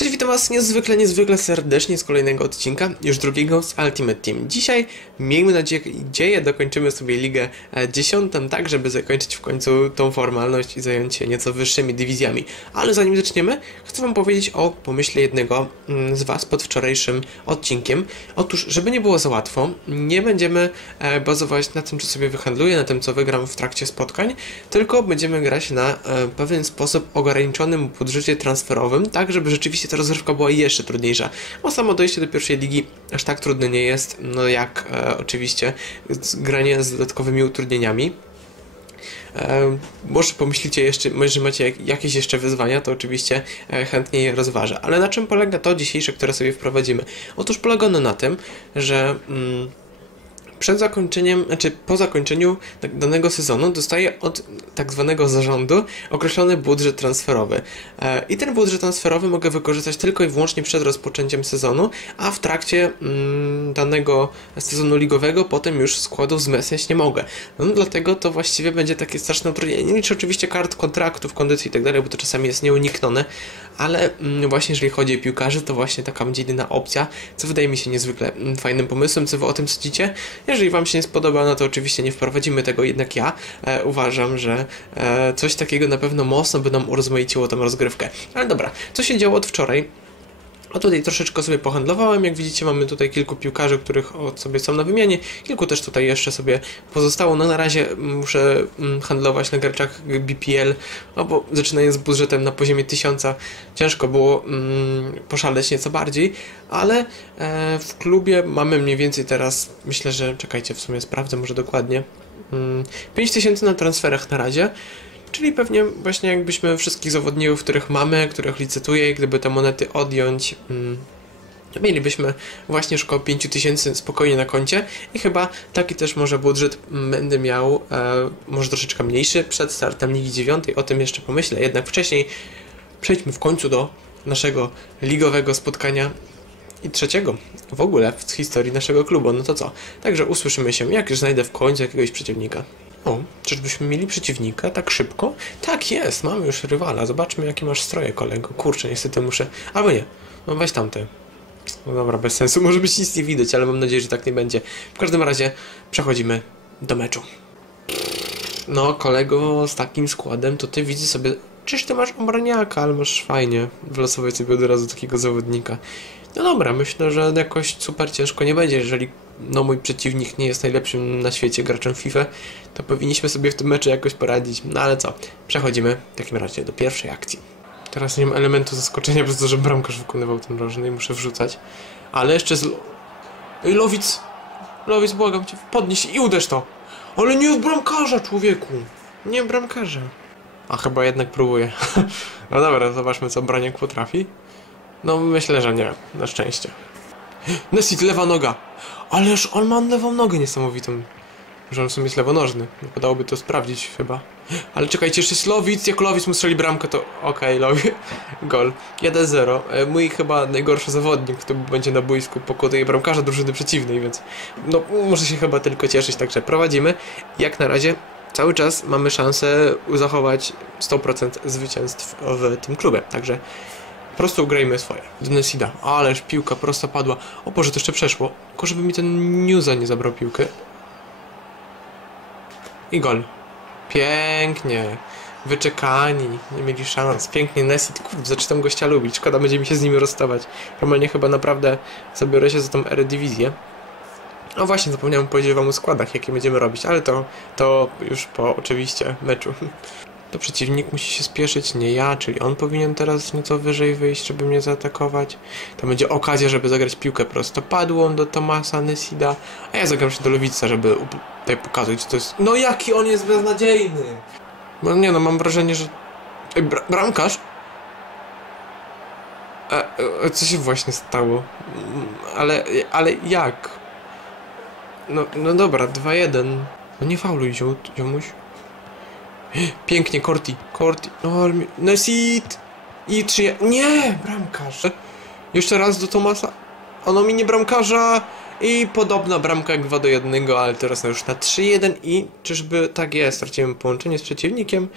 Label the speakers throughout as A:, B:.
A: Cześć, witam was niezwykle, niezwykle serdecznie z kolejnego odcinka, już drugiego z Ultimate Team. Dzisiaj, miejmy nadzieję, dokończymy sobie ligę e, dziesiątą, tak żeby zakończyć w końcu tą formalność i zająć się nieco wyższymi dywizjami. Ale zanim zaczniemy, chcę wam powiedzieć o pomyśle jednego mm, z was pod wczorajszym odcinkiem. Otóż, żeby nie było za łatwo, nie będziemy e, bazować na tym, czy sobie wyhandluję, na tym, co wygram w trakcie spotkań, tylko będziemy grać na e, pewien sposób ograniczonym budżecie transferowym, tak żeby rzeczywiście ta rozrywka była jeszcze trudniejsza. Bo samo dojście do pierwszej ligi aż tak trudne nie jest, no jak e, oczywiście granie z dodatkowymi utrudnieniami. E, może pomyślicie jeszcze, może macie jakieś jeszcze wyzwania, to oczywiście e, chętnie je rozważę. Ale na czym polega to dzisiejsze, które sobie wprowadzimy? Otóż polega ono na tym, że... Mm, przed zakończeniem, znaczy po zakończeniu danego sezonu dostaje od tak zwanego zarządu określony budżet transferowy. E, I ten budżet transferowy mogę wykorzystać tylko i wyłącznie przed rozpoczęciem sezonu, a w trakcie mm, danego sezonu ligowego potem już składów zmysłać nie mogę. No, dlatego to właściwie będzie takie straszne utrudnienie. Nie liczę oczywiście kart kontraktów, kondycji i tak bo to czasami jest nieuniknione, ale mm, właśnie jeżeli chodzi o piłkarzy, to właśnie taka będzie jedyna opcja, co wydaje mi się niezwykle mm, fajnym pomysłem. Co wy o tym sądzicie? Jeżeli Wam się nie spodoba, no to oczywiście nie wprowadzimy tego, jednak ja e, uważam, że e, coś takiego na pewno mocno by nam urozmaiciło tą rozgrywkę. Ale dobra, co się działo od wczoraj? A tutaj troszeczkę sobie pohandlowałem, jak widzicie mamy tutaj kilku piłkarzy, których sobie są na wymianie, kilku też tutaj jeszcze sobie pozostało, no na razie muszę mm, handlować na graczach BPL, no bo zaczynając z budżetem na poziomie 1000 ciężko było mm, poszaleć nieco bardziej, ale e, w klubie mamy mniej więcej teraz, myślę, że czekajcie, w sumie sprawdzę może dokładnie, mm, 5000 na transferach na razie, Czyli pewnie właśnie jakbyśmy wszystkich zawodników, których mamy, których licytuję, gdyby te monety odjąć, mm, mielibyśmy właśnie już około 5000 spokojnie na koncie i chyba taki też może budżet będę miał, e, może troszeczkę mniejszy przed startem Ligi 9, o tym jeszcze pomyślę, jednak wcześniej przejdźmy w końcu do naszego ligowego spotkania i trzeciego w ogóle w historii naszego klubu, no to co? Także usłyszymy się, jak już znajdę w końcu jakiegoś przeciwnika. O, czyżbyśmy mieli przeciwnika tak szybko? Tak jest, mamy już rywala. Zobaczmy, jakie masz stroje, kolego. Kurczę, niestety muszę... Albo nie. No weź tamte. No dobra, bez sensu. Może być nic nie widać, ale mam nadzieję, że tak nie będzie. W każdym razie przechodzimy do meczu. No, kolego, z takim składem to ty widzę sobie... Czyż ty masz obraniaka, ale masz fajnie wylosować sobie od razu takiego zawodnika. No dobra, myślę, że jakoś super ciężko nie będzie, jeżeli no mój przeciwnik nie jest najlepszym na świecie graczem FIFA, to powinniśmy sobie w tym meczu jakoś poradzić. No ale co, przechodzimy w takim razie do pierwszej akcji. Teraz nie mam elementu zaskoczenia przez to, że bramkarz wykonywał ten rożny i muszę wrzucać. Ale jeszcze z... Ej, Lowic! Lowic, błagam cię, podnieś i uderz to! Ale nie w bramkarza, człowieku! Nie w bramkarza. A chyba jednak próbuję. no dobra, zobaczmy co Braniak potrafi. No myślę, że nie, na szczęście. Nesit, lewa noga! Ależ on ma lewą nogę niesamowitą. Że on w sumie jest lewonożny. Wypadałoby to sprawdzić chyba. Ale czekajcie, jeszcze jest Lowic. Jak Lowic mu strzeli bramkę, to okej, okay. Gol. 1-0. E, mój chyba najgorszy zawodnik, kto będzie na boisku pokonuje bramkarza drużyny przeciwnej, więc no muszę się chyba tylko cieszyć. Także prowadzimy. Jak na razie cały czas mamy szansę zachować 100% zwycięstw w tym klubie. Także po prostu ugrajmy swoje. Denesida. Ależ piłka prosto padła. O Boże, to jeszcze przeszło. Tylko żeby mi ten Newsa nie zabrał piłkę. I gol. Pięknie. Wyczekani. Nie mieli szans. Pięknie Nesit. Kurde, zaczynam gościa lubić. Szkoda, będzie mi się z nimi rozstawać. Normalnie chyba naprawdę zabiorę się za tą Eredivisie. No właśnie, zapomniałem powiedzieć wam o składach, jakie będziemy robić, ale to, to już po oczywiście meczu to przeciwnik musi się spieszyć, nie ja, czyli on powinien teraz nieco wyżej wyjść, żeby mnie zaatakować. To będzie okazja, żeby zagrać piłkę prostopadłą do Tomasa Nesida, a ja zagram się do Lewica, żeby tutaj pokazać, co to jest... No jaki on jest beznadziejny! No nie no, mam wrażenie, że... Ej, br bramkarz? E, e, co się właśnie stało? Ale, ale jak? No, no dobra, 2-1. No nie fauluj, ziomuś. Pięknie, Corti. Corti. No, ale... Nesit! I trzy... Nie! Bramkarz. Jeszcze raz do Tomasa. Ono mi nie bramkarza. I podobna bramka jak 2 do 1, ale teraz już na 3-1 i czyżby tak jest, straciłem połączenie z przeciwnikiem.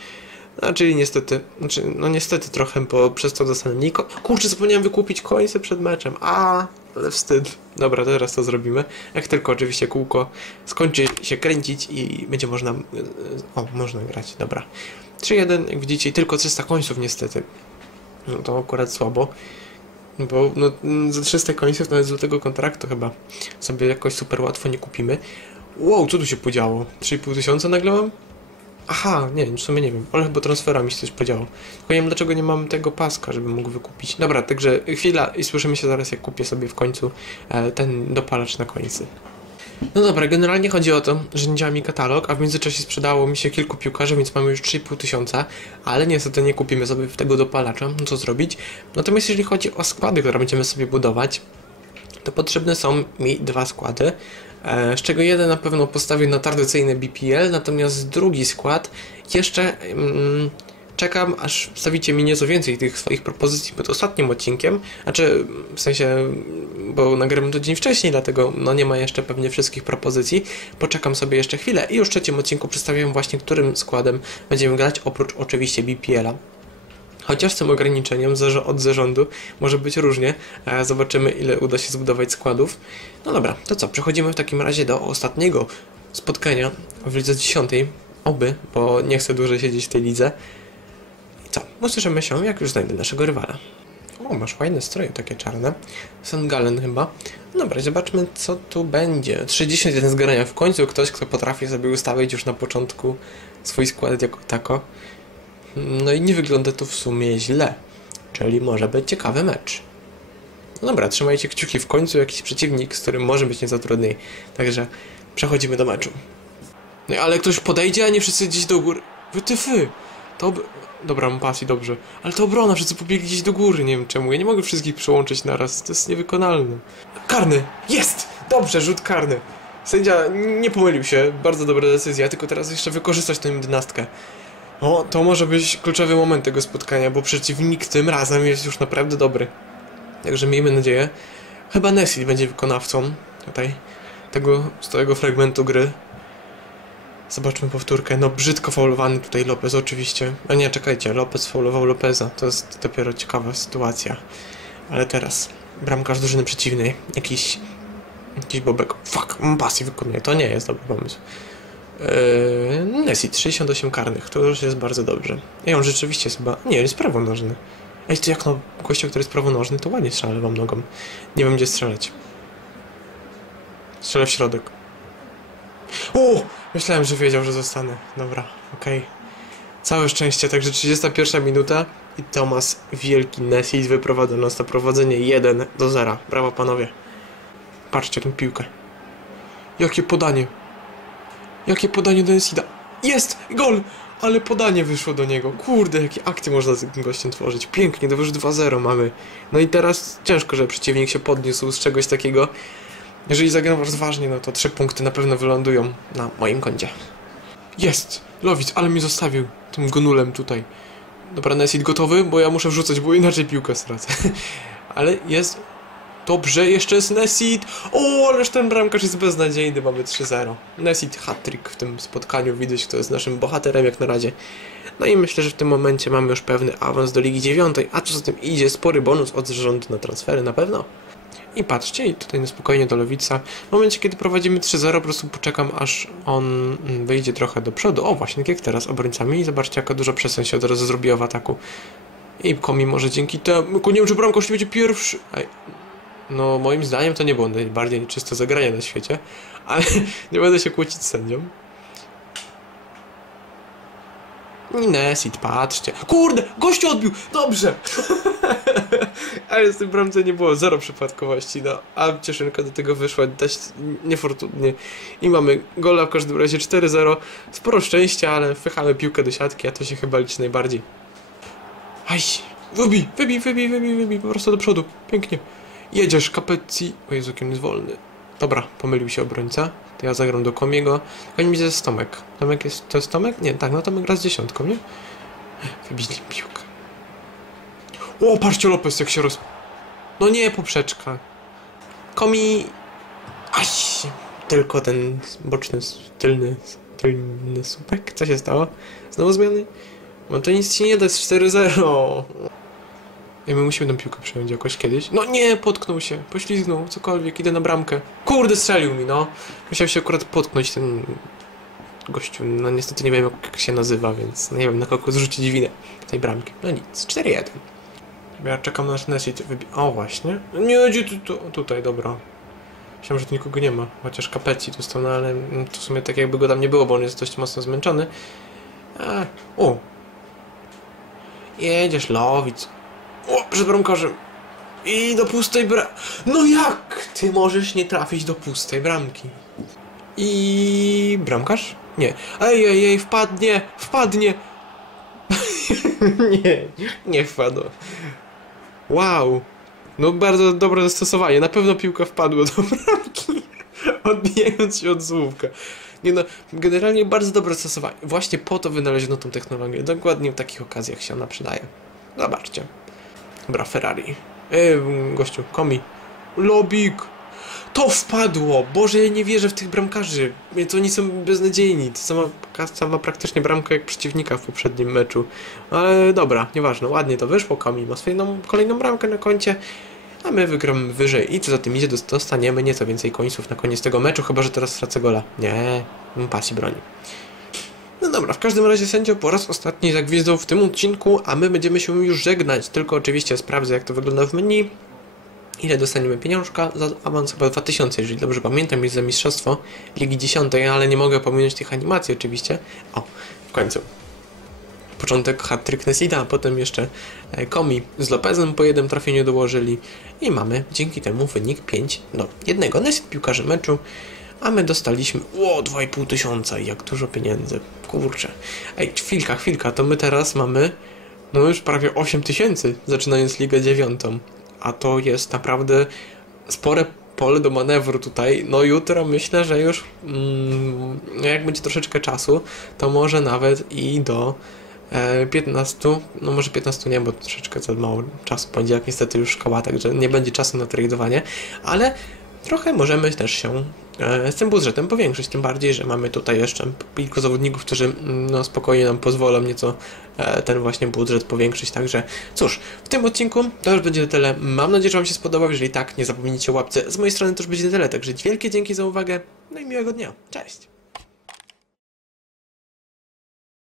A: A czyli niestety, znaczy, no niestety trochę, bo przez to dostanę mniej ko- Kurczę, zapomniałem wykupić końce przed meczem. A, ale wstyd. Dobra, teraz to zrobimy. Jak tylko oczywiście kółko skończy się kręcić i będzie można... y, O, można grać, dobra. 3-1, jak widzicie, tylko 300 końców niestety. No to akurat słabo. Bo no, za 300 końców nawet złotego kontraktu chyba sobie jakoś super łatwo nie kupimy. Wow, co tu się podziało? 3,5 tysiąca nagle mam? Aha, nie wiem, w sumie nie wiem, ale chyba transferami się coś podziało. Tylko nie wiem dlaczego nie mam tego paska, żeby mógł wykupić. Dobra, także chwila i słyszymy się zaraz jak kupię sobie w końcu e, ten dopalacz na końcy. No dobra, generalnie chodzi o to, że nie działa mi katalog, a w międzyczasie sprzedało mi się kilku piłkarzy, więc mamy już 3,5 tysiąca, ale niestety nie kupimy sobie tego dopalacza, no co zrobić. Natomiast jeżeli chodzi o składy, które będziemy sobie budować, to potrzebne są mi dwa składy, z czego jeden na pewno postawię na tradycyjny BPL, natomiast drugi skład jeszcze mm, czekam, aż wstawicie mi nieco więcej tych swoich propozycji pod ostatnim odcinkiem, znaczy w sensie, bo nagrywam to dzień wcześniej, dlatego no nie ma jeszcze pewnie wszystkich propozycji, poczekam sobie jeszcze chwilę i już w trzecim odcinku przedstawię właśnie, którym składem będziemy grać, oprócz oczywiście BPL-a. Chociaż tym ograniczeniem od zarządu może być różnie. E, Zobaczymy, ile uda się zbudować składów. No dobra, to co? Przechodzimy w takim razie do ostatniego spotkania w lidze 10. Oby, bo nie chcę dłużej siedzieć w tej lidze. I co? Usłyszymy się, jak już znajdę naszego rywala. O, masz fajne stroje, takie czarne. St. Gallen chyba. No Dobra, zobaczmy, co tu będzie. 31 zgrania. W końcu ktoś, kto potrafi sobie ustawić już na początku swój skład jako tako. No i nie wygląda to w sumie źle. Czyli może być ciekawy mecz. No dobra, trzymajcie kciuki w końcu jakiś przeciwnik, z którym może być nieco trudniej. Także przechodzimy do meczu. No ale ktoś podejdzie, a nie wszyscy gdzieś do góry. Wytyfy! To ob... Dobra, mam pasji, dobrze. Ale to obrona, wszyscy pobiegli gdzieś do góry, nie wiem czemu. Ja nie mogę wszystkich przełączyć naraz, to jest niewykonalne. Karny! Jest! Dobrze, rzut karny. Sędzia nie pomylił się, bardzo dobra decyzja, tylko teraz jeszcze wykorzystać tę dynastkę. O, to może być kluczowy moment tego spotkania, bo przeciwnik tym razem jest już naprawdę dobry. Także miejmy nadzieję. Chyba Nessie będzie wykonawcą tutaj tego stałego fragmentu gry. Zobaczmy powtórkę. No brzydko faulowany tutaj Lopez oczywiście. A nie, czekajcie, Lopez faulował Lopeza. To jest dopiero ciekawa sytuacja. Ale teraz bramkarz drużyny przeciwnej. Jakiś... Jakiś bobek. Fuck, pasji wykonuje. To nie jest dobry pomysł. Yy, Nessie, 68 karnych, to już jest bardzo dobrze. I on rzeczywiście jest chyba... Nie, jest prawonożny. Ej, to jak no, gościa, który jest prawonożny, to ładnie strzela wam nogą. Nie wiem, gdzie strzelać. Strzelę w środek. O! Myślałem, że wiedział, że zostanę. Dobra, okej. Całe szczęście, także 31 minuta i Tomas Wielki Nessie wyprowadza nas na prowadzenie 1 do 0. Brawo panowie. Patrzcie tę piłkę. Jakie podanie. Jakie podanie do Ensida. Jest! Gol! Ale podanie wyszło do niego. Kurde, jakie akcje można z tym gościem tworzyć. Pięknie, to już 2-0 mamy. No i teraz ciężko, żeby przeciwnik się podniósł z czegoś takiego. Jeżeli zagram rozważnie, no to trzy punkty na pewno wylądują na moim koncie. Jest! Lowic, ale mnie zostawił tym gonulem tutaj. Dobra, Nesit gotowy, bo ja muszę wrzucać, bo inaczej piłkę stracę. ale jest... Dobrze, jeszcze jest Nesit. O, ależ ten bramkarz jest beznadziejny, mamy 3-0. Nesit hat-trick w tym spotkaniu, widać kto jest naszym bohaterem jak na razie. No i myślę, że w tym momencie mamy już pewny awans do Ligi 9, a co za tym idzie, spory bonus od zarządu na transfery na pewno. I patrzcie, i tutaj na spokojnie do Lewica. W momencie, kiedy prowadzimy 3-0, po prostu poczekam, aż on mm, wyjdzie trochę do przodu. O, właśnie, tak jak teraz, obrońcami. I zobaczcie, jaka duża przestrzeń się od razu zrobiła w ataku. I Komi może dzięki temu... Nie wiem, czy bramkarz będzie pierwszy... Ej. No, moim zdaniem to nie było najbardziej czyste zagranie na świecie, ale nie będę się kłócić z sędzią. Nesit, patrzcie. Kurde, gościu odbił! Dobrze! Ale z tym bramce nie było zero przypadkowości, no. A Cieszynka do tego wyszła dość niefortunnie. I mamy gola w każdym razie 4-0. Sporo szczęścia, ale wpychamy piłkę do siatki, a to się chyba liczy najbardziej. Aj! Wybij, wybij, wybij, wybij, wybij, po prostu do przodu. Pięknie. Jedziesz, kapecji. O Jezu, jest wolny. Dobra, pomylił się obrońca. To ja zagram do Komiego. Nie widzę jest Tomek. Tomek jest... To jest Tomek? Nie, tak, no Tomek gra z dziesiątką, nie? Wybili piłkę. O, patrzcie Lopez jak się roz... No nie, poprzeczka. Komi... Aj! Tylko ten boczny, tylny, tylny słupek. Co się stało? Znowu zmiany? Bo to nic ci nie da, jest 4-0. I my musimy tą piłkę przejąć jakoś kiedyś. No nie, potknął się, poślizgnął, cokolwiek, idę na bramkę. Kurde, strzelił mi, no. Musiał się akurat potknąć ten gościu. No niestety nie wiem jak się nazywa, więc nie wiem na kogo zrzucić winę tej bramki. No nic, 4-1. Ja czekam na Nessie wybi... O właśnie. Nie, gdzie tu, tu, tutaj, dobra. Myślałem, że tu nikogo nie ma, chociaż kapeci tu stał, no ale mm, w sumie tak jakby go tam nie było, bo on jest dość mocno zmęczony. A, o! Jedziesz, lowic. Przed bramkarzem. I do pustej bra... No jak ty możesz nie trafić do pustej bramki? I... bramkarz? Nie. Ej, ej, ej, wpadnie, wpadnie. nie, nie wpadł. Wow. No bardzo dobre dostosowanie. Na pewno piłka wpadła do bramki, odbijając się od złówka. Nie no, generalnie bardzo dobre stosowanie. Właśnie po to wynaleziono tą technologię. Dokładnie w takich okazjach się ona przydaje. Zobaczcie. Dobra, Ferrari. Ej, gościu, komi. Lobik! To wpadło! Boże, ja nie wierzę w tych bramkarzy. Więc oni są beznadziejni. To sama, sama praktycznie bramka jak przeciwnika w poprzednim meczu. Ale dobra, nieważne. Ładnie to wyszło. Komi ma swoją kolejną bramkę na koncie. A my wygramy wyżej. I co za tym idzie, dost- dostaniemy nieco więcej końców na koniec tego meczu. Chyba, że teraz stracę gola. Nie, pasi broni. Dobra, w każdym razie sędzio po raz ostatni zagwizdał w tym odcinku, a my będziemy się już żegnać. Tylko oczywiście sprawdzę, jak to wygląda w menu. Ile dostaniemy pieniążka? Za awans chyba 2000, jeżeli dobrze pamiętam, jest za mistrzostwo Ligi 10, ale nie mogę pominąć tych animacji oczywiście. O, w końcu. Początek hat-trick Nesida, a potem jeszcze e, Komi z Lopezem po jednym trafieniu dołożyli i mamy dzięki temu wynik 5 do 1. Nesid piłkarzy meczu, a my dostaliśmy, o, 2,5 tysiąca, jak dużo pieniędzy, kurczę. Ej, chwilka, chwilka, to my teraz mamy, no już prawie 8 tysięcy, zaczynając Ligę 9 a to jest naprawdę spore pole do manewru tutaj. No jutro myślę, że już mm, jak będzie troszeczkę czasu, to może nawet i do e, 15, no może 15 nie, bo troszeczkę za mało czasu. Poniedziałek niestety już szkoła, także nie będzie czasu na tradowanie, ale trochę możemy też się e, z tym budżetem powiększyć, tym bardziej, że mamy tutaj jeszcze kilku zawodników, którzy mm, no, spokojnie nam pozwolą nieco e, ten właśnie budżet powiększyć, także cóż, w tym odcinku to już będzie tyle, mam nadzieję, że Wam się spodobał, jeżeli tak, nie zapomnijcie o łapce, z mojej strony to już będzie tyle, także wielkie dzięki za uwagę, no i miłego dnia, cześć!